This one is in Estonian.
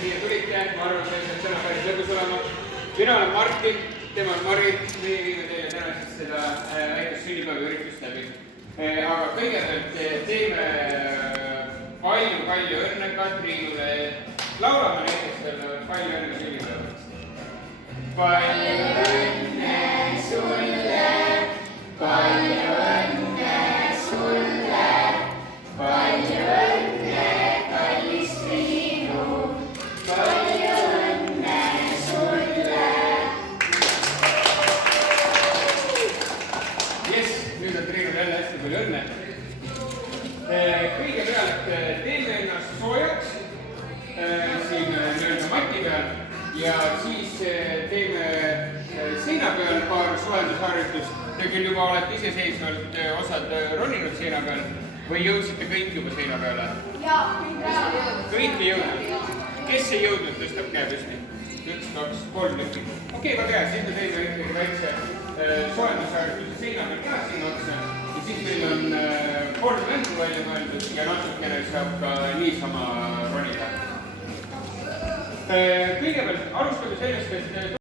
siia tulite, ma arvan, et täna päris lõbus olema. Mina olen Martin, tema on Marit, meie viime teile täna siis seda väikest sünnipäevaüritust läbi. Aga kõigepealt teeme palju õnne Katriinule. Laulame näiteks talle palju õnne sünnipäevaks. Palju õnne sulle, palju õnne sulle, palju õnne, kallis Triinu, palju õnne sulle. Jess, nüüd on Triinul jälle hästi palju õnne. Kõigepealt teeme ennast soojaks siin nii-öelda mati peal ja siis teeme seina peal paar soojendusharjutust. Te küll juba olete iseseisvalt osad roninud seina peal või jõudsite kõik juba seina peale? Jaa. Kõik ei jõudnud. Kes ei jõudnud, tõstab käe püsti. 1, 2, 3 lükki. Okei, väga hea, siis me teeme ikkagi väikse soojendusharjutuse seina peal ka siin otsa. Ja siis meil on 3 mängu välja mõeldud ja natukene saab ka niisama ronida. Kõigepealt alustame sellest, et